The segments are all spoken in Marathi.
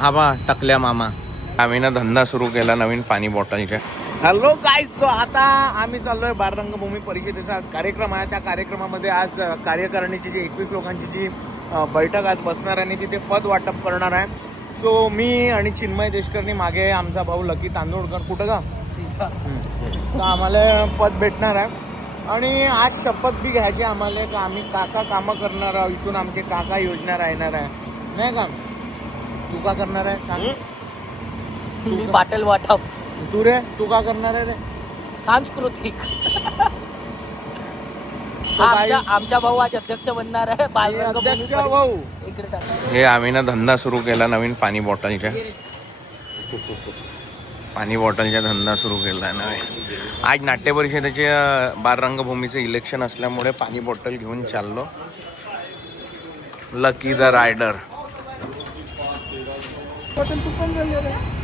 आबा टकल्या मामा आम्ही ना धंदा सुरू केला नवीन पाणी बॉटलच्या. हॅलो गाईज, सो आता आम्ही चाललोय बालरंगभूमी परिषदेचा आज कार्यक्रम आहे. त्या कार्यक्रमामध्ये आज कार्यकारिणीची जी 21 लोकांची जी बैठक आज बसणार आहे आणि तिथे पद वाटप करणार आहे. सो मी आणि चिन्मय देशकर्णी, मागे आमचा भाऊ लकी तांदूळकर, कुठं का तर आम्हाला पद भेटणार आहे. आणि आज शपथ बी घ्यायची आम्हाला का आम्ही काका कामं करणार आहोत. इथून आमचे काका योजना राहणार आहे, नाही का? तू का करणार आहे सांग? मी बाटल वाटप. तू रे, तू का करणार आहे रे? सांस्कृतिक. आमचा भाऊ आज अध्यक्ष बनणार आहे. अध्यक्ष भाऊ, हे आम्ही ना धंदा सुरू केला नवीन पाणी बॉटलच्या. पाणी बॉटलचा धंदा सुरू केला आहे ना. आज नाट्य परिषदेचे बालरंगभूमीचं इलेक्शन असल्यामुळे पाणी बॉटल घेऊन चाललो. Lucky the rider.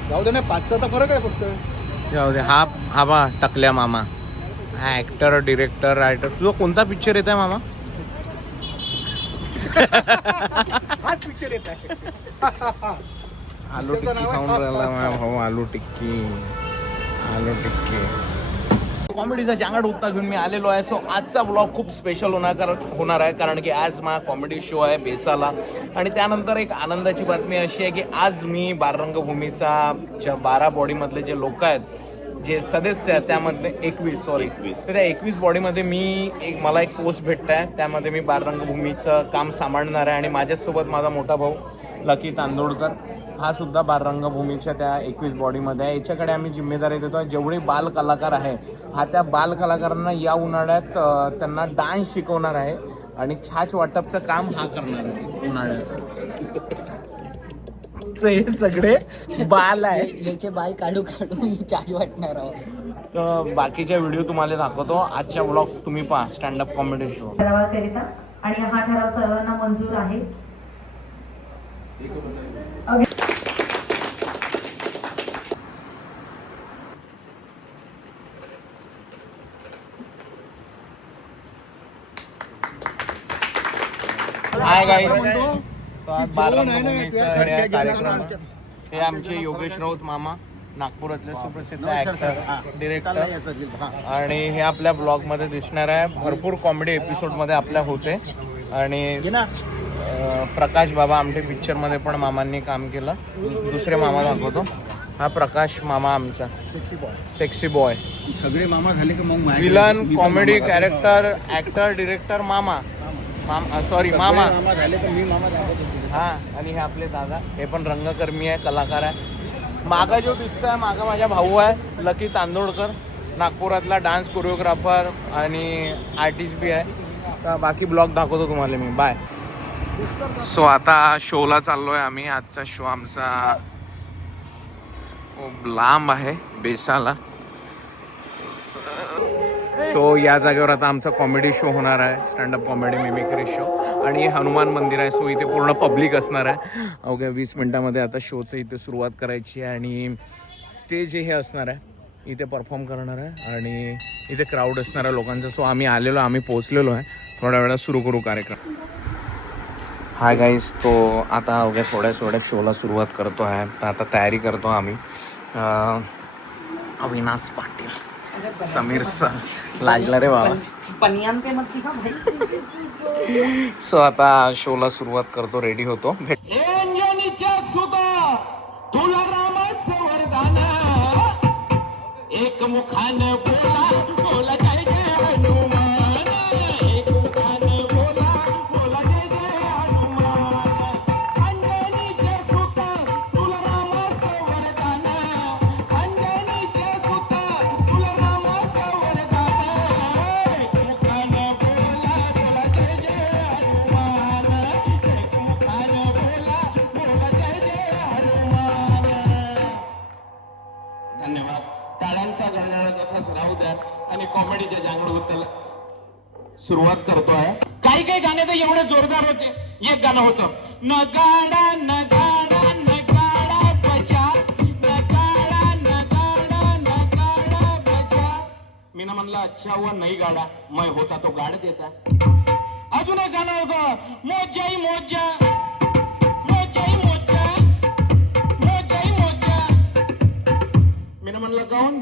जाऊ दे ना, 5चा फरक आहे फक्त. जाऊ दे. हा बा टकल्या मामा, हा ऍक्टर, डिरेक्टर, रायटर. तुझा कोणता पिक्चर येत आहे मामा? हाच पिक्चर येत आहे. आलू टिक्की खाऊन राहिला माझा भाऊ. आलू टिक्की. कॉमेडीचा जांगड उत्ता घेऊन मी आलेलो आहे. सो आजचा ब्लॉग खूप स्पेशल होणार आहे, कारण की आज माझा कॉमेडी शो आहे बेसाला. आणि त्यानंतर एक आनंदाची बातमी अशी आहे की आज मी बालरंगभूमीचा ज्या 12 बॉडीमधले जे लोक आहेत, जे सदस्य आहेत, त्यामधले 21 तर त्या 21 बॉडीमध्ये मला एक पोस्ट भेटत आहे. त्यामध्ये मी बालरंगभूमीचं काम सांभाळणार आहे. आणि माझ्यासोबत माझा मोठा भाऊ लकी तांदूळकर, हा सुद्धा बालरंगभूमीच्या त्या 21 बॉडीमध्ये आहे. याच्याकडे आम्ही जिम्मेदारी देतो. जेवढे बाल कलाकार आहे, हा त्या बाल कलाकारांना या उन्हाळ्यात त्यांना डान्स शिकवणार आहे आणि छाछ वाटपचं काम हा करणार आहे उन्हाळ्यात. हे सगळे बाल आहे. याचे बाल काढू मी चार्ज वाटणार आहोत. तर बाकीच्या व्हिडिओ तुम्हाला दाखवतो. आजच्या ब्लॉग तुम्ही पहा, स्टँडअप कॉमेडी शो. आणि हा ठराव सर्वांना मंजूर आहे. हाय गाईस, आज बालरंगभूमीचा कार्यक्रम. हे आमचे योगेश राऊत मामा, नागपुरातले सुप्रसिद्ध ऍक्टर, डिरेक्टर. आणि हे आपल्या ब्लॉगमध्ये दिसणार आहे. भरपूर कॉमेडी एपिसोडमध्ये आपल्या होते. आणि प्रकाश बाबा आमचे पिक्चरमध्ये पण मामांनी काम केलं. दुसरे मामा दाखवतो. हा प्रकाश मामा आमचा सेक्सी बॉय. सगळे मामा झाले की मग villain, comedy character, actor, director, मामा झाले तर मी मामा झाले. हा. आणि हे आपले दादा, हे पण रंगकर्मी आहे, कलाकार आहे. मागा जो दिसतोय, मागा माझा भाऊ आहे लकी तांदूळकर, नागपुरातला डान्स कोरिओग्राफर आणि आर्टिस्ट बी आहे. तर बाकी ब्लॉग दाखवतो तुम्हाला मी. बाय. सो आता शोला चाललोय आम्ही. आजचा शो आमचा खूप लांब आहे, बेसाला. सो या जागेवर आता आमचा कॉमेडी शो होणार आहे, स्टँडअप कॉमेडी मिमिक्री शो. आणि हनुमान मंदिर आहे, सो इथे पूर्ण पब्लिक असणार आहे. अवघ्या 20 मिनिटामध्ये आता शोचं इथे सुरुवात करायची आहे. आणि स्टेज हे असणार आहे, इथे परफॉर्म करणार आहे आणि इथे क्राऊड असणार आहे लोकांचा. सो आम्ही पोहोचलेलो आहे. थोड्या वेळात सुरू करू कार्यक्रम. हाय गाईज, तो आता अवघ्या थोड्या शोला सुरुवात करतो आहे. तर आता तयारी करतो आम्ही. अविनाश पाटील, समीर सर, लाजला रे बाबा. पनियान पे मत लिखा भाई. सो आता शोला सुरुवात करतो, रेडी होतो. तुला रामाचं वरदान, एक मुखानं बोला जय जय हनुमान, एक मुखानं बोला जय जय हनुमान. अंजनीचे सुत तुला रामाचं वरदान, अंजनीचे सुत तुला रामाचं वरदान, एक मुखानं बोला जय जय हनुमान, एक मुखानं बोला जय जय हनुमान. धन्यवाद. टाळ्यांचा गणगणा तसाच राहू द्या. आणि कॉमेडीच्या जांगडबद्दल सुरुवात करतोय. काही गाणे तर एवढे जोरदार होते. एक गाणं होतं, नगाडा नगाडा नगाडा बजा, नगाडा नगाडा नगाडा बजा. मी ना म्हणलं अच्छा हुआ नाही गाडा, मैं होता तो गाड देता. अजून एक गाणं होतं, मोजाई मोजा मोजाई मोजा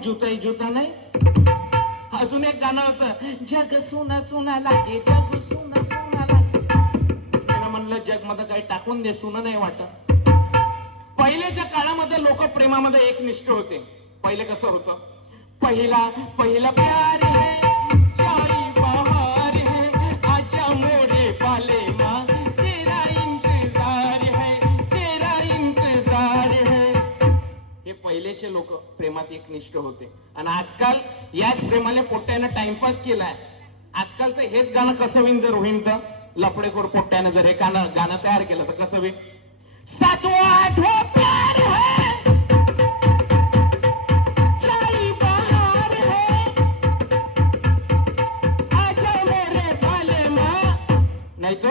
जुता ही जुता नाही. अजून एक गाणं होतं, जग सोना सोना लागे, जग सोना सोना लागे. त्यानं म्हणलं जग मध्ये काही टाकून दे, सोनं नाही वाटत. पहिल्याच्या काळामध्ये लोक प्रेमामध्ये एकनिष्ठ होते. पहिले कसं होतं, पहिला पहिला प्यार है, चाई बहार है, आजा मोरे पाले माँ, तेरा इंतजार है, तेरा इंतजार है. हे पहिलेचे लोक प्रेमात एकनिष्ठ होते. आणि आजकाल याच प्रेमाला पोट्ट्यानं टाइमपास केलाय. आजकालचं हेच गाणं कसं होईन, जर होईन तर लफडेखोर पोट्ट्यानं जर हे गाणं तयार केलं तर कसं होईल. सातवा आठवा प्यार है, चाई बहार है, आजा मेरे पाले माँ, नहीं तो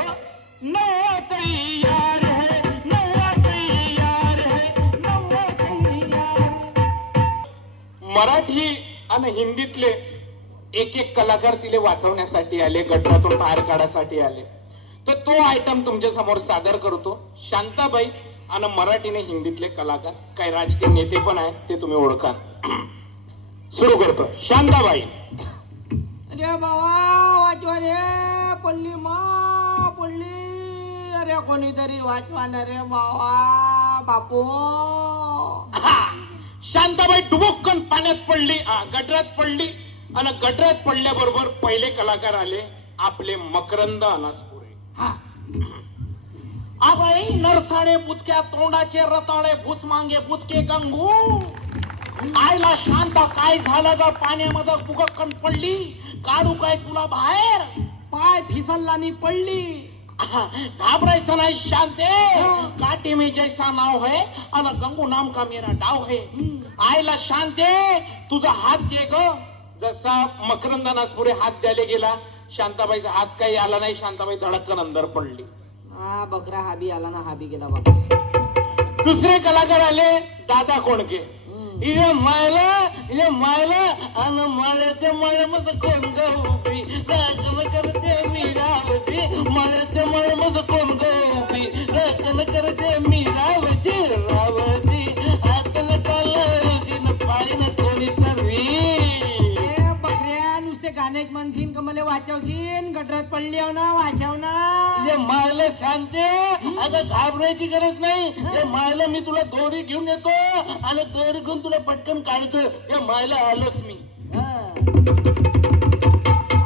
नवा तैयार है, नवा तैयार है, नवा तैयार है. मराठी आणि हिंदीतले एक एक कलाकार तिले वाचवण्यासाठी आले, गटरातून बाहेर काढण्यासाठी आले. तर तो आयटम तुमच्या समोर सादर करतो. शांताबाई आणि मराठीने हिंदीतले कलाकार, काही राजकीय नेते पण आहेत, ते तुम्ही ओळखा. सुरू करतो. शांताबाई. अरे बाबा वाचवा रे, पडली मा पडली. अरे कोणीतरी वाचवा ना रे बाबा, बापू. शांताबाई डुबुक्कन पाण्यात पडली, गटरात पडली. आणि गटरात पडल्याबरोबर पहिले कलाकार आले आपले मकरंद अनासपुरे. आबाई नरसाळे बुचक्या तोंडाचे रताळे, भूस मांगे बुचके गंगू. आईला शांत काय झालं ग, पाण्यामध्ये बुगक्कन पडली, काढू काय तुला बाहेर. पाय फिसलला नी पडली. घाबरायचं नाही शांते, काटे में जैसा नाव है आणि गंगू नाम का मेरा डाव है. आईला शांते तुझा हात दे ग. जसा मकरंद नासपुरे हात द्यायला गेला, शांताबाईचा हात काही आला नाही. शांताबाई धडक्कन अंदर पडली. हा बकरा हाबी आला ना, हाबी गेला बाबा. दुसरे कलाकार आले दादा कोणके. इथे मायला आणि माळ्याच्या माळ्यामध्ये कोण गौबी, राखण करते मीरावती, माळ्याच्या माळ्यामध्ये कोण गौबी, राखण करते मीरावती, रावती हातन कालावती न पायन कोणी तरी. बकऱ्या नुसते गाणे म्हणशीन का मला वाचवशीन, गटरात पडली हो ना, वाचव ना. मायला शांते, अगं घाबरायची गरज नाही. या मायला मी तुला दोरी घेऊन येतो आणि दोरी घेऊन तुला पटकन काढतो. या मायला आलोच मी.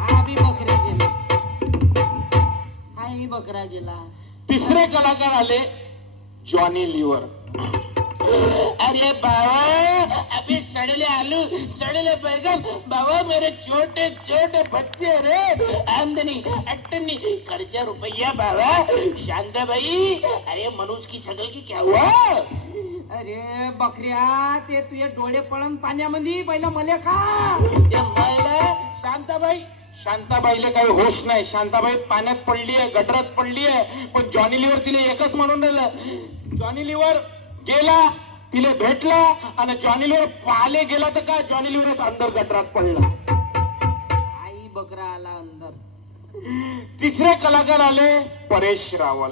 हाबी बकऱ्या गेला, हाही बकरा गेला. तिसरे कलाकार आले जॉनी लिव्हर. अरे बाबा, अबे सड़ेले आलू, सड़ेले बैगन, बाबा मेरे छोटे छोटे बच्चे रे. आमदनी अट्टनी खर्चा रुपया बाबा. शांताबाई, अरे मनुष्य की शकल की क्या हुआ. अरे बकऱ्या, ते तुझे डोळे पळण पाण्यामध्ये, पहिलं मले का. त्या मायला शांताबाईला काही होश नाही. शांताबाई पाण्यात पडली आहे, गटरात पडली आहे. पण जॉनी लिव्हर तिला एकच म्हणून राहिलं. जॉनी लिव्हर गेला, तिला भेटला आणि जॉनी लिव्हर पाले गेला तर काय, जॉनी लिव्हर अंदर गटरात पडला. आई बकरा आला अंदर. तिसरे कलाकार आले परेश रावल,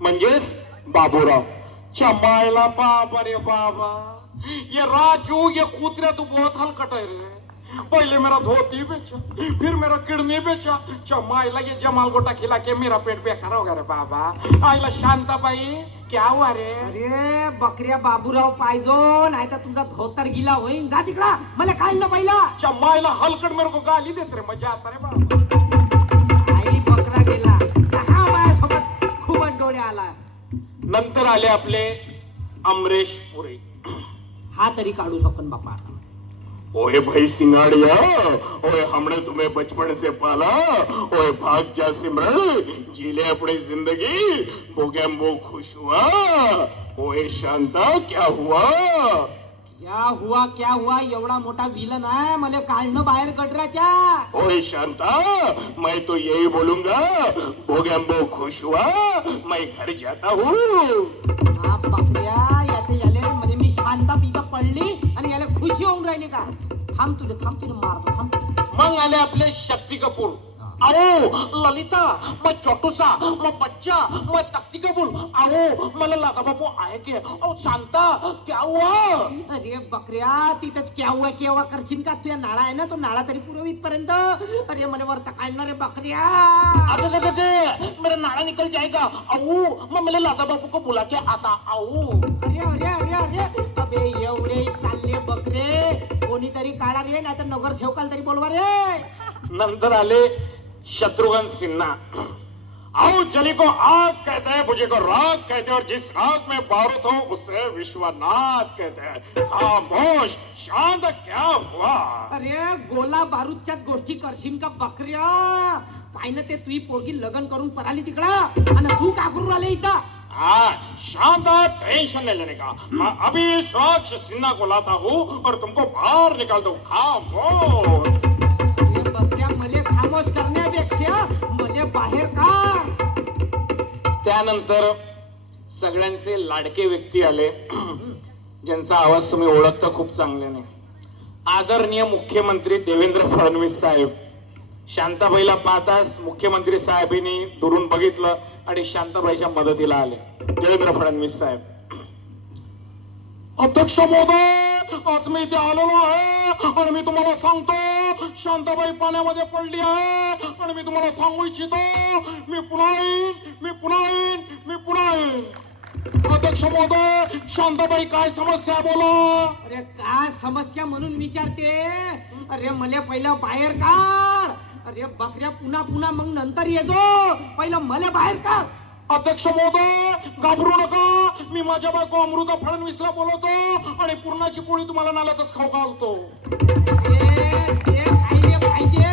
म्हणजेच बाबूराव. चमायला बाबा रे बाबा, ये राजू ये कुतरा तू बहुत हलकट है रे. पहले मेरा धोती बेचा, फिर मेरा किडनी बेचा. चमायला ये जमाल गोटा खिला के मेरा पेट बेकार हो गया रे बाबा. आईला शांताबाई क्या हुआ रे. अरे बकऱ्या, बाबूराव पाहिजो, नाही तर तुमचा धोतर गिला होईन. जा तिकडा, मला काय ना पहिला. चमायला हलकट मेरे को गाली देते रे, मजा आता रे बाबा. आई बकरा गेला, हा माझ्यासोबत खूप डोळे आला. नंतर आले आपले अमरेश पुरे. हा तरी काढू शकन बापा. ओए भाई सिंगाड़िया, ओए हमने तुम्हें बचपन से पाला. ओए भाग जा सिमरन, जी ले अपनी जिंदगी, बोगेम्बो खुश हुआ. ओए शांता क्या हुआ. क्या हुआ, एवढा मोठा विलन आहे, मला काढणं बाहेर गटराच्या. ओए शांता, मैं तो यही बोलूंगा, बोगेम्बो खुश हुआ, मैं घर जाता हूँ. हा बकऱ्या, याथे याले म्हणजे मी शांता पिता पडली आणि याला खुशी होऊन राहिली का. थांब तुला मारतो, थांब. मग आले आपले शक्ती कपूर. आओ ललिता मैं छोटू सा मैं बच्चा मैं तख्ती कबूल आओ मला लागा बापू आहे की अहो शांता क्या हुआ अरे बकऱ्या तिथंच केव्हा करशील का तुझ्या नाळा आहे ना तो नाळा तरी पुरवीत पर्यंत अरे मला वर तकाळणार रे बकऱ्या अरे मेरा नाड़ा निकल जाएगा आओ मैं मेरे लादा बापू को बुला के आता आओ अरे अरे अरे अरे अबे एवढे चालले बकरे कोणीतरी काढा रे नाही तर नगरसेवकाला तरी बोलवा रे नंतर आले शत्रुघ्न सिन्हा आओ जली को आग कहते हैं बुझे को राग कहते हैं और जिस राग में बारूद हो उसे विश्वनाथ कहते हैं खामोश शांत क्या हुआ अरे गोला बारूदच्याच गोष्टी करशील का बकऱ्या पाहिलं ते तुझी पोरगी लग्न करून पराली तिकडं आणि तू का करून आले इथं हाँ शांत टेंशन नहीं लेने का मैं अभी साक्ष सिन्हा को लाता हूँ और तुमको बाहर निकाल दो खामोश अरे बकऱ्या मले खामोश करण्यापेक्षा मले बाहेर काढ त्यानंतर सगळ्यांचे लाडके व्यक्ती आले ज्यांचा आवाज तुम्ही ओळखता खूप चांगल्याने आदरणीय मुख्यमंत्री देवेंद्र फडणवीस साहेब शांताबाईला पाहताच मुख्यमंत्री साहेबांनी दुरून बघितलं आणि शांताबाईच्या मदतीला आले देवेंद्र फडणवीस साहेब अध्यक्ष महोदय आज मी इथे आलेलो आहे आणि मी तुम्हाला सांगतो शांताबाई पाण्यामध्ये पडली आहे आणि मी तुम्हाला सांगू इच्छितो मी पुन्हा येईन अध्यक्ष महोदय शांताबाई काय समस्या बोला अरे काय समस्या म्हणून विचारते अरे मले पहिलं बाहेर काढ अरे बकऱ्या पुन्हा मग नंतर येतो पहिलं मला बाहेर काढ अध्यक्ष महोदय घाबरू नका मी माझ्या बायको अमृता फडणवीसला बोलवतो आणि पूर्णाची पोळी तुम्हाला नाल्यातच खाऊ घालतो ते खायले पाहिजे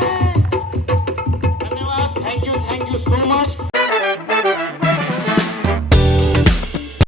धन्यवाद थँक्यू सो मच